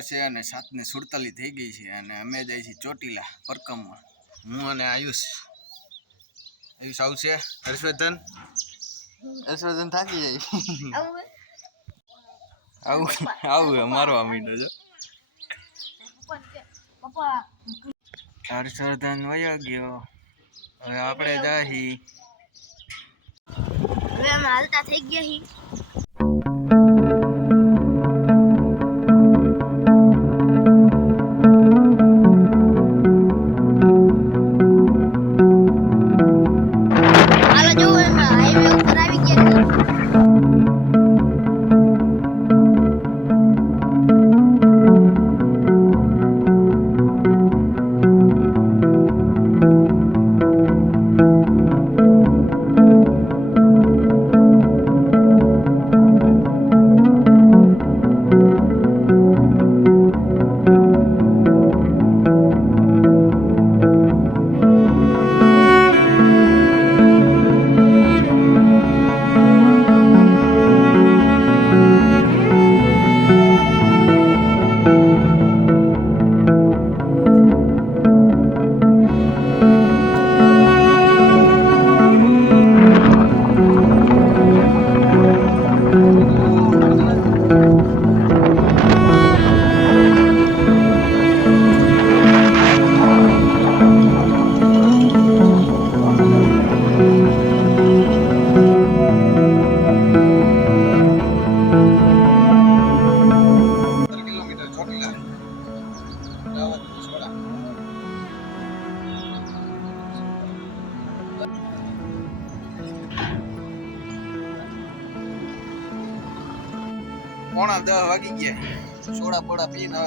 તો છે અને સાતને સુડતાલીસ થઈ ગઈ છે અને અમે જઈએ છીએ ચોટીલા પરકમમાં. હું અને આયુષ. આયુષ આવશે? હર્ષવર્ધન? હર્ષવર્ધન થાકી જાય. આવું આવું મારવા આ મીંડો છે. હર્ષવર્ધન વયો ગયો. હવે આપણે જાહી. હવે અમે હાલતા થઈ ગયા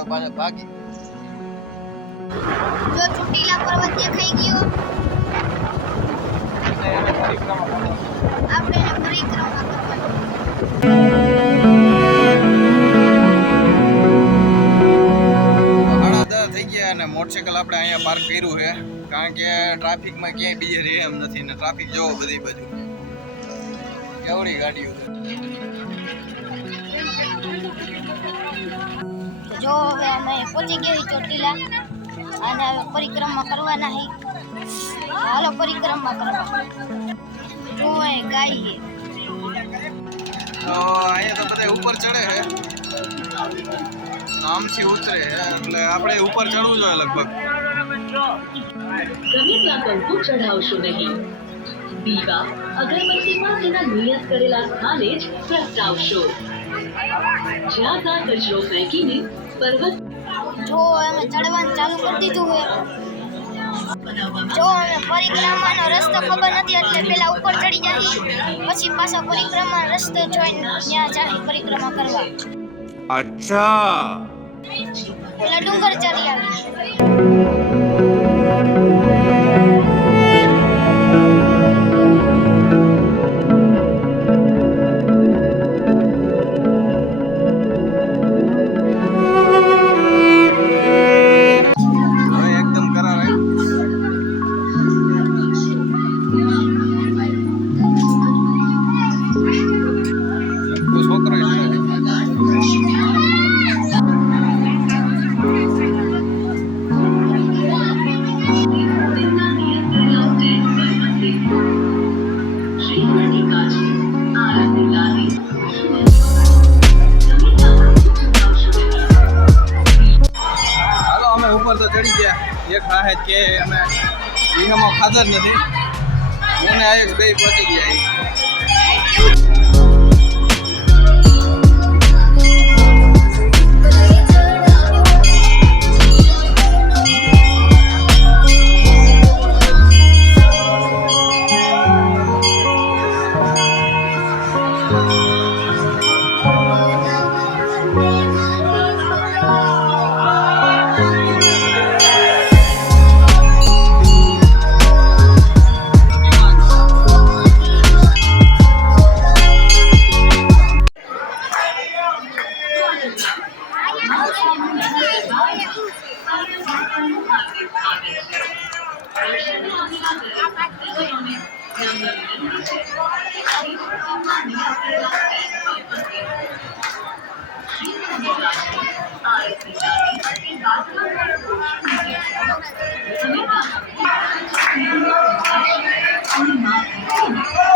પોડા પીને ભાગી. જો ચૂંટીલા પર્વત દેખાઈ ગયો. આપણે એને પરિક્રમા કરવાની. થઈ ગયા અને મોટરસાયકલ આપણે અહીંયા પાર્ક કર્યું છે. કારણ કે ટ્રાફિકમાં ક્યાંય બીજે રહે એમ નથી ને ટ્રાફિક જોવો બધી બાજુ. કેવડી ગાડીઓ જો હવે અમે પહોંચી ગયા ચોટીલા. અને હવે પરિક્રમા કરવાના હી હાલો પરિક્રમા કરવા. જો એ ગાય તો અહીંયા તો બધા ઉપર ચડે છે. આમથી ઉતરે એટલે આપણે ઉપર ચડવું જોઈએ લગભગ. ગમે ત્યાં કંકુ ચઢાવશો નહીં. દીવા અગરબત્તીમાં તેના નિયત કરેલા સ્થાને જ પ્રગટાવશો. જ્યાં ત્યાં કચરો ફેંકીને બરોબર જો અમે ચડવાનું ચાલુ કરી દીધું હોય. જો અમે પરિક્રમાનો રસ્તો ખબર નથી એટલે પહેલા ઉપર ચડી જાય પછી પાછો પરિક્રમા રસ્તો જોઈને ત્યાં જાય પરિક્રમા કરવા. અચ્છા. એટલે ડુંગર ચડી આવી. જો Thank you.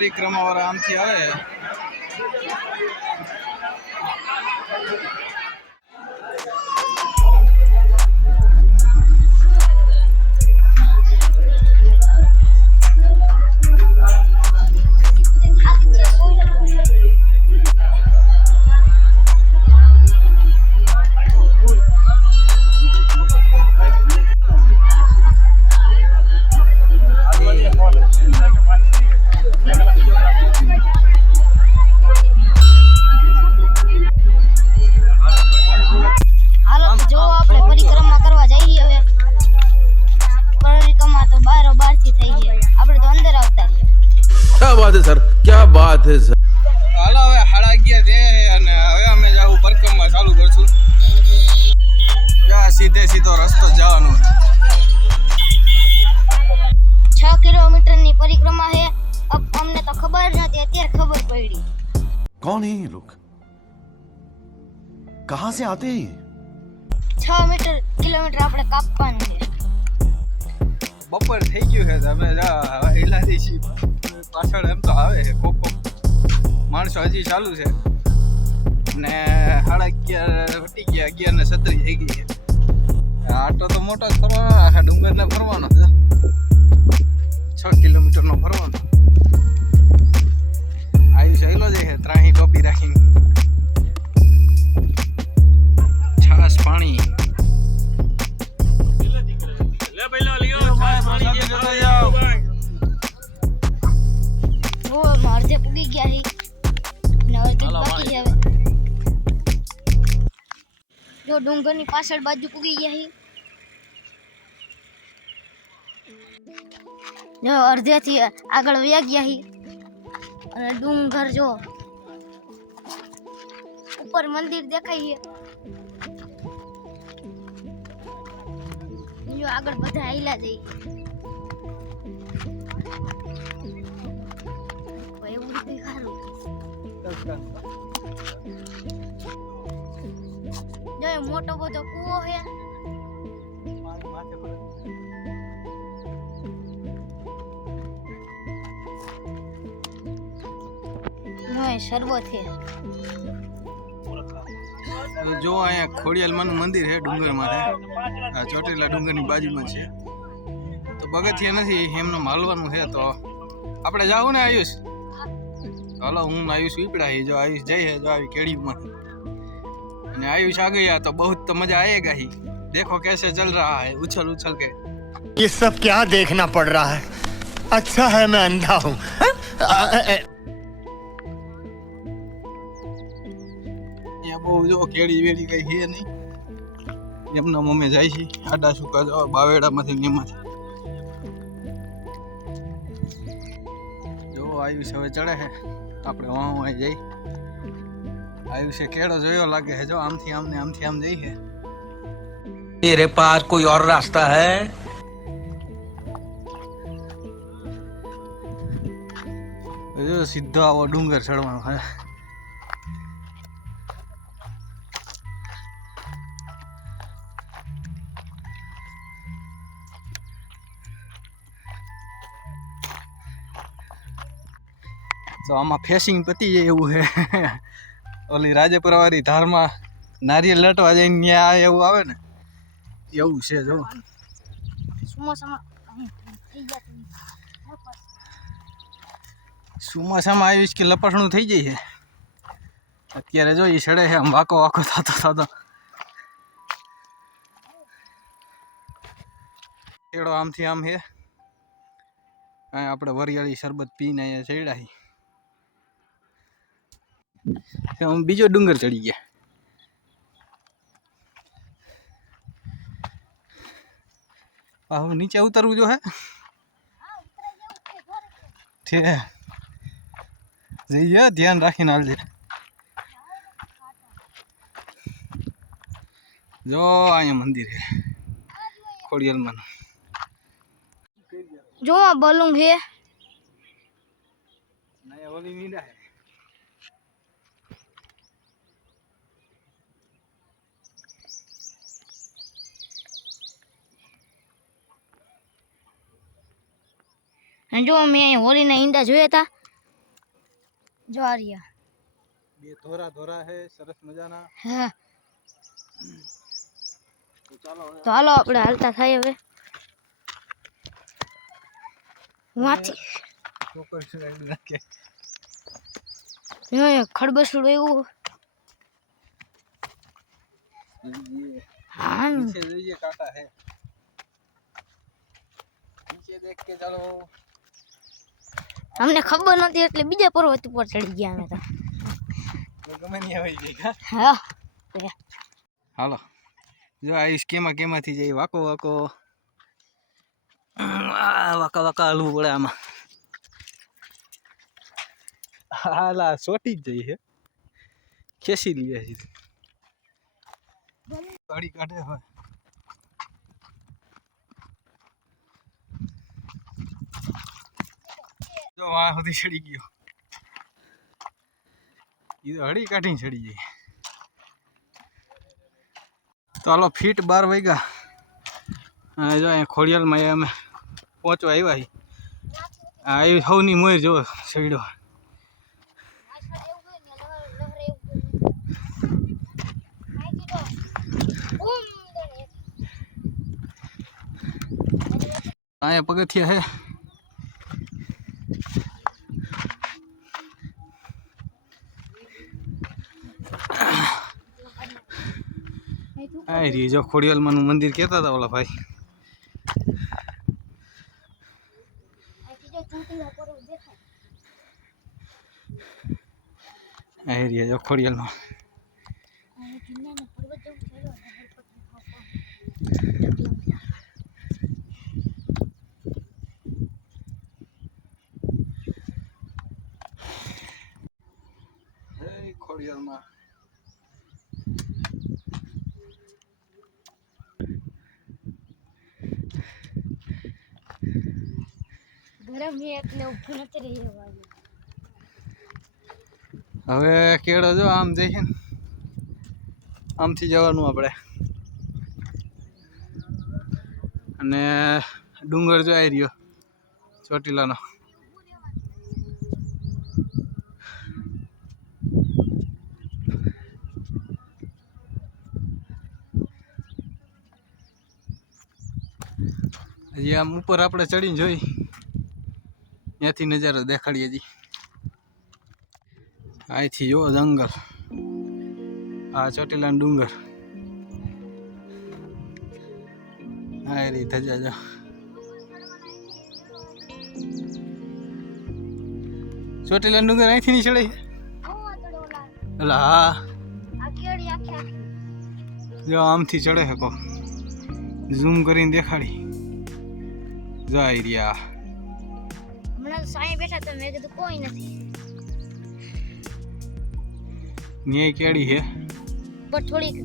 પરિક્રમા વાળા આમથી આવે. બાત હે સર. હાલો હવે હાડા ગયા છે અને હવે અમે જાવ પરકમમાં ચાલુ કરશું. જા સીધે સીધો રસ્તો જવાનો છ. કિલોમીટરની પરિક્રમા હે. અમને તો ખબર નથી અત્યારે ખબર પડી. કોણ હે લોક કહાં સે આતે હે છ મીટર કિલોમીટર આપણે કાપવાની છે. બપોર થઈ ગયું છે તમે જા હિલાથી છીએ. પાછળ એમ તો આવે છે કોક કોક. માણસો હજી ચાલુ છે. ને સાડા અગિયાર વટી ગયા અગિયાર ને સત્તરી થઈ ગઈ છે. આટો તો મોટો જ ફરવાનો આખા ડુંગરને ફરવાનો છે. છ કિલોમીટરનો ફરવાનો. આયુષ આવેલો જ છે ત્રાહી ટોપી રાખીને. છાસ પાણી. જો અમે અડધે પૂગી ગયા છે ને અડધે જ બાકી છે હવે જો ડુંગરની પાછળ બાજુ પૂગી ગયા છે જો અડધેથી આગળ વ્યા ગયા છે અને ડુંગર જો ઉપર મંદિર દેખાય છે જો આગળ બધા આયલા જઈ જો મોટો બધો કૂવો છે જો અહીંયા ખોડિયાલમાનું મંદિર છે ડુંગરમાં આ ચોટીલા ડુંગરની બાજુમાં છે. તો બગથિયા નથી, એમને માલવાનું છે તો. આપણે જાવું ને આયુષ? હાલો હું ને આયુષ ઉપડા હી જો આયુષ જઈ હે જો આવી કેડીમાં અને આયુષ आ गया तो बहुत तो मजा आएगा ही देखो कैसे चल रहा है उछल उछल के ये सब क्या देखना पड़ रहा है अच्छा है मैं अंधा हूँ અહીંયા બહુ જો કેડી વેડી કઈ છે નહીં એમના મમ્મી જાય છે આડા સુકા જો બાવેડામાંથી ને એમાંથી જો આયુષ હવે ચડે છે આપણે વાહ જઈ આવ્યું છે કેળો જોયો લાગે છે જો આમથી આમને આમથી આમ જઈએ તેરે પાસ કોઈ ઓર રાસ્તા હે સીધો આવો ડુંગર ચડવાનો હે તો આમાં ફેસિંગ પતી જાય એવું છે. ઓલી રાજપુરા ધારમાં નારિયેલ લટવા જઈને ત્યાં એવું આવે ને? એવું છે જો. ચોમાસામાં આવીશ કે લપસણું થઈ જાય છે? અત્યારે જો એ સડે છે આમ વાકો વાકો થતો થતો. એડો આમથી આમ છે. આપણે વરિયાળી શરબત પીને અહીંયા ચડ્યા છીએ. આમ બીજો ડુંગર ચડી ગયા. હવે નીચે ઉતરવું જો હે. જઈએ ધ્યાન રાખીને હાલજે. જો અહીંયા મંદિર હે. ખોડિયાલમાં. જો આ હે. નહીં ઓલી નીડા અને જો મેં અહીં હોળીના ઈંડા જોયા હતા જો આ રહ્યા. બે ધોરા ધોરા છે સરસ મજાના. હા. તો ચાલો હવે. તો હાલો આપણે હાલતા થાય હવે. વાંચી ચોક્કસ રાઈડ નાખે ખડબસડું એવું જોઈએ. હા. ને. નીચે જોઈએ કાંટા છે નીચે દેખ કે ચાલો. અમને ખબર નથી એટલે બીજા પર્વત ઉપર ચડી ગયા અમે તો. તો ગમે નહીં આવી જાય હા. હાલો. જો આયુષ કેમાં કેમાંથી જાય? વાકો વાકો. આ વાકા વાકા હલવું પડે આમાં. હાલા સોટી જ જઈ છે ખેંચી લઈએ છે કાઢે હવે. જો વાહ, સુધી ચડી ગયો. એ તો હળી કાઢીને ચડી જાય. તો હાલો, ફીટ બાર વાગ્યા. અને જો અહીંયા ખોડિયાલમાં અમે પહોંચવા આવ્યા આ એ સૌની મોર જો સડ્યો અહીંયા પગથિયા હે આ રી જો ખોડિયાલમાંનું મંદિર કહેતા હતા ઓલા ભાઈ. આ રી જો ખોડિયાલમાં હે ખોડિયાલમાં ગરમ છે એટલે ઊભું નથી રહી રહેવાનું હવે કેળો જો આમ જઈએ આમથી જવાનું આપણે અને ડુંગર જો આવી રહ્યો ચોટીલાનો હજી આમ ઉપર આપણે ચડીને જોઈ ત્યાંથી નજારો દેખાડીએ હજી અહીંથી જો જંગલ આ ચોટીલા ડુંગર આ રી ધજા જો ચોટીલા ડુંગર અહીંથી નહીં ચડે એટલે હા આ કેળી આખી આખી જો આમથી ચડે હકો ઝૂમ કરીને દેખાડી જો આવી રહ્યા હમણાં તો બેઠા તો મેં કીધું કોઈ નથી. ને કેડી છે પણ થોડીક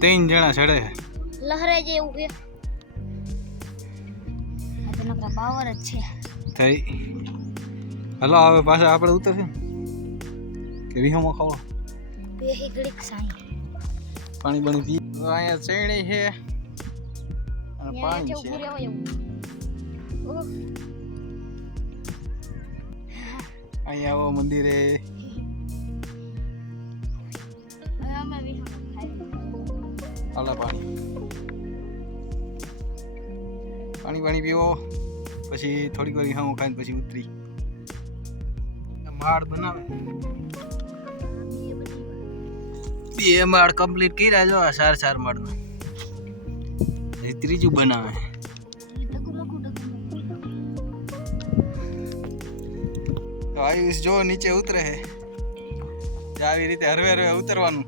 ત્રણ જણા ચડે લહરે જેવું છે આ તો નકરા પાવર જ છે. થઈ. હલો હવે પાછા આપણે ઉતરશે કે વિહોમાં ખાવા? બે ઘડીક સાઈ. પાણી બની પી. અહીંયા ચેણી છે. અને પાણી છે. ઓહ, અહીંયા આવો મંદિરે. આલા પાણી. પાણી પાણી પીવો. પછી થોડીક વાર હું ખાઈને પછી ઉતરી. માળ બનાવે. બે માળ કમ્પ્લીટ કર્યા જો આ ચાર હજી ત્રીજું બનાવે. આયુષ જો નીચે ઉતરે છે આવી રીતે હરવે હરવે ઉતરવાનું.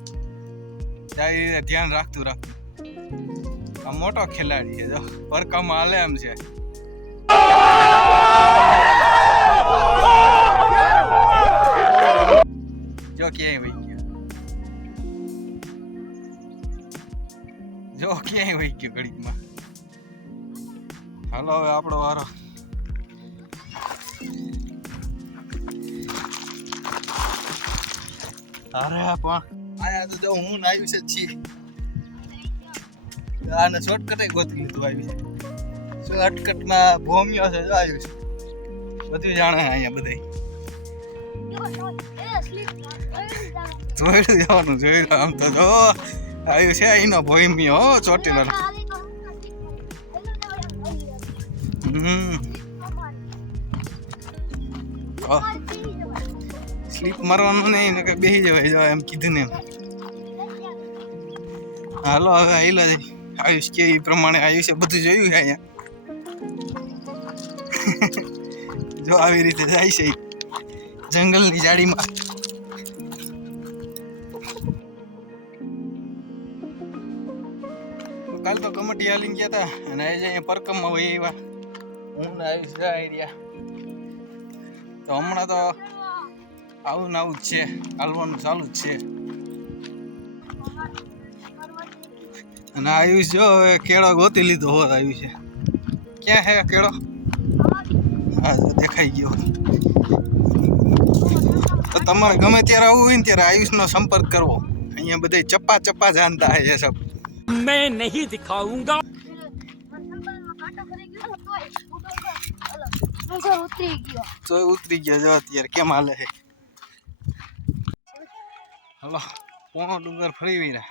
આવી રીતે ધ્યાન રાખતું રાખતું. આ મોટો ખેલાડી છે, જો. વર્કમ હાલે એમ છે. જો ક્યાંય વહી ગયો. જો ક્યાંય વહી ગયો ઘડીકમાં. હાલો, હવે આપણો વારો. અરે પણ આયા તો જો હું ને આવ્યું છે છી. આને શોર્ટકટ ગોતી લીધું આવી શોર્ટકટમાં ભોમિયો છે, જો આવ્યું છે. બધું જાણે અહીંયા બધાય. જોયેલું જવાનું જોયેલું આમ તો જો આવ્યું છે અહીંનો ભોયમિયો હો મારવાનું નહીં ને બેસી જવાય જવાય એમ કીધું ને એમ. હાલો, હવે આવેલા છે. આયુષ કે એ પ્રમાણે આયુષે બધું જોયું છે અહીંયા. જો આવી રીતે જાય છે જંગલની જાળીમાં. કાલ તો કમટી હાલીને ગયા હતા અને આજે અહીંયા પરકમમાં હોય એવા હું ને આયુષ જાય રહ્યા. તો હમણાં તો આવું ને આવું જ છે. હાલવાનું ચાલુ જ છે. અને આયુષ જો કેળો ગોતી લીધો હોત આવ્યું છે. ક્યાં હે કેળો? હા દેખાઈ ગયો. તો તમારે ગમે ત્યારે આવું હોય ને ત્યારે આયુષનો સંપર્ક કરવો. અહીંયા બધે ચપ્પા ચપ્પા જાણતા હે સબ. મેં નહીં દિખાઉંગા. ઉતરી ગયો. તો ઉતરી ગયો. જો અત્યારે કેમ હાલે છે? હલો પોણો ડુંગર ફરી વીરા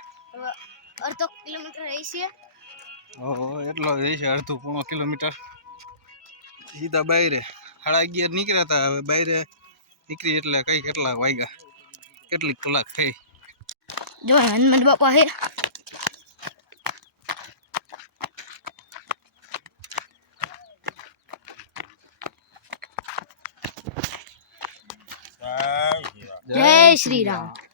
અડધો કિલોમીટર રહી ઓહો એટલો જ અડધો પોણો કિલોમીટર. સીધા બાયરે સાડા અગિયાર નીકળ્યા હતા હવે બાયરે નીકળી એટલે કઈ કેટલા વાગ્યા કેટલી કલાક થઈ. જો હનુમાન બાપા હે. જય શ્રી રામ.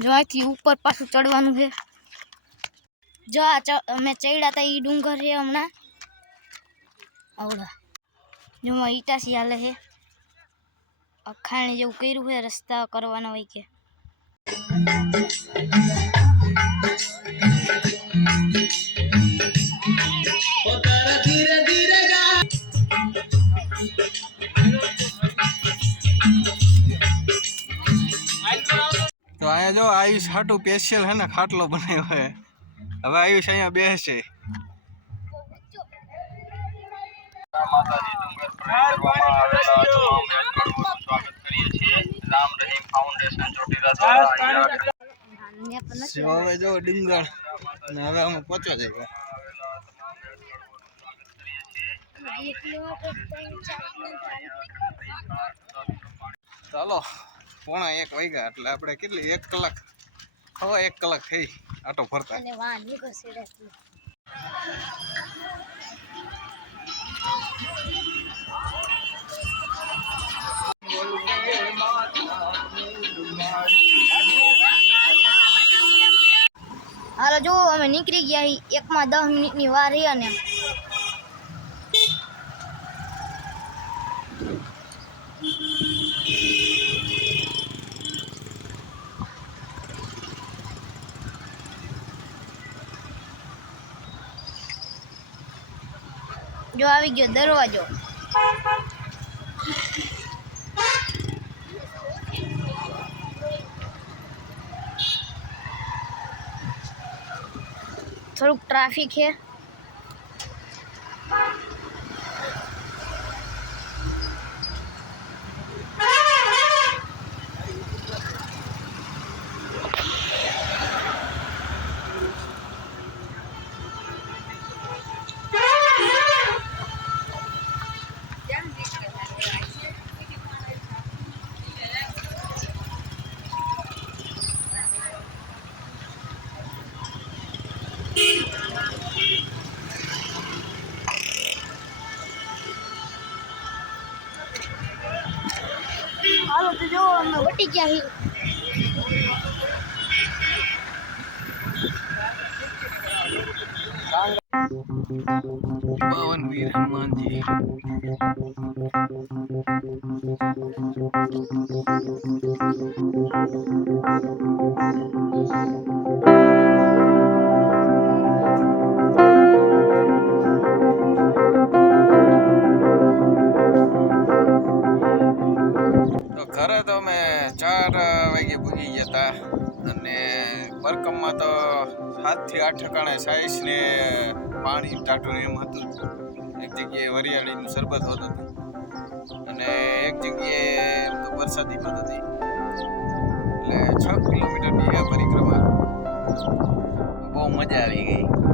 જો આથી ઉપર પાછું ચડવાનું છે. જો આ ચ- અમે ચડ્યા હતા એ ડુંગર છે હમણાં. આવડા. જો માં ઈટાસી હાલે છે. અખાણે જેવું કર્યું છે રસ્તા કરવાના હોય કે. અહીંયા જો આયુષ હાટું સ્પેશિયલ હે ને ખાટલો બનાવ્યો હે હવે આયુષ અહીંયા બેસે હવે જો ડુંગર ને હવે અમે પહોંચવા જઈએ ચાલો પોણા એક વાગ્યા એટલે આપણે કેટલી, એક કલાક? હવા એક કલાક થઈ, આટો ફરતા. હાલો, જો, અમે નીકળી ગયા. એકમાં દસ મિનિટની વાર રહી અને આવી ગયો દરવાજો. થોડુંક ટ્રાફિક છે. અમે વટી ગયા હી પવન વીર હનુમાનજી તો ઘરે અને બરકમમાં તો સાતથી આઠ ઠકાણે સાઈસ ને પાણી ટાટું એમ હતું. એક જગ્યાએ વરિયાળીનું શરબત હોતું હતું. અને એક જગ્યાએ તો વરસાદી પણ હતી. એટલે છ કિલોમીટરની આ પરિક્રમા. બહુ મજા આવી ગઈ.